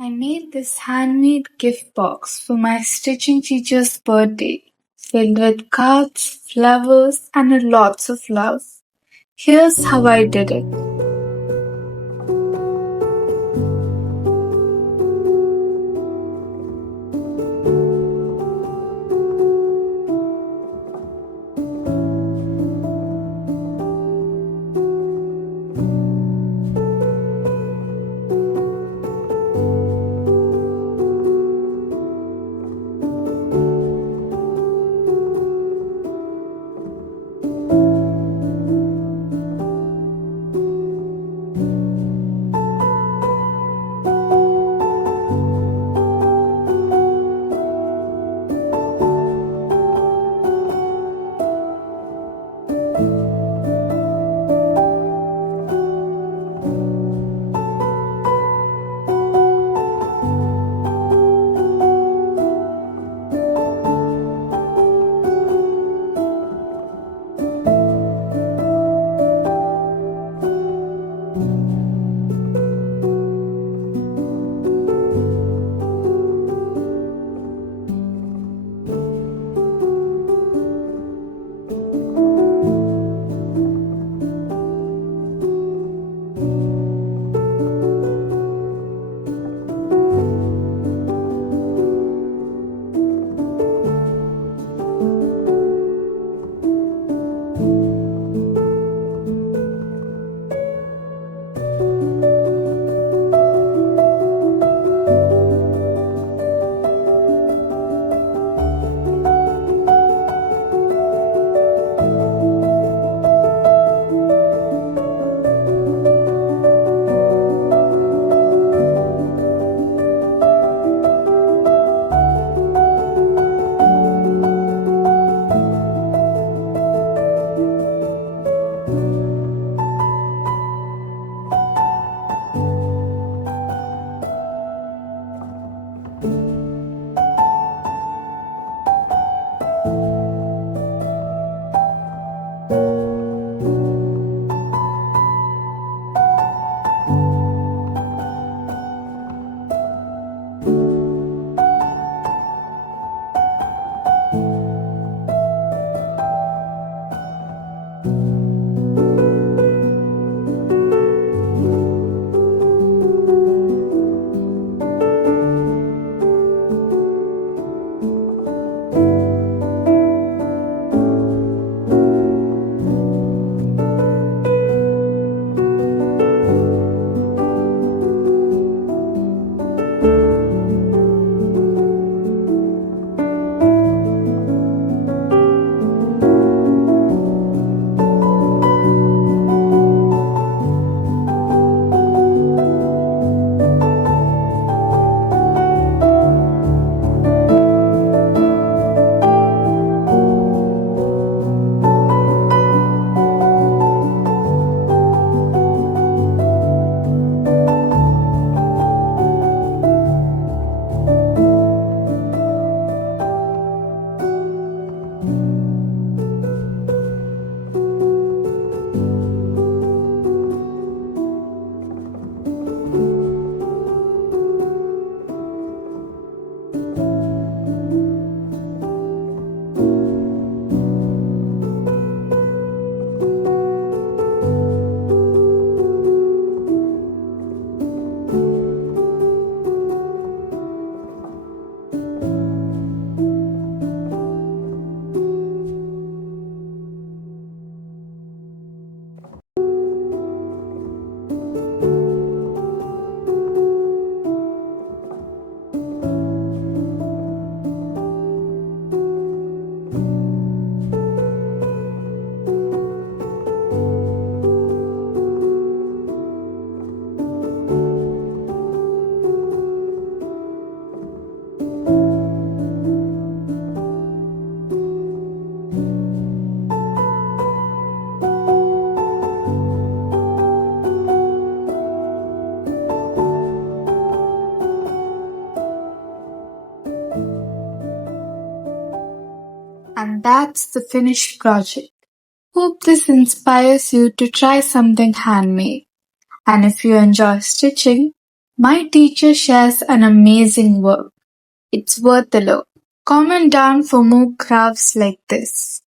I made this handmade gift box for my stitching teacher's birthday, filled with cards, flowers, and lots of love. Here's how I did it. And that's the finished project. Hope this inspires you to try something handmade. And if you enjoy stitching, My teacher shares an amazing work. It's worth a look. Comment down for more crafts like this.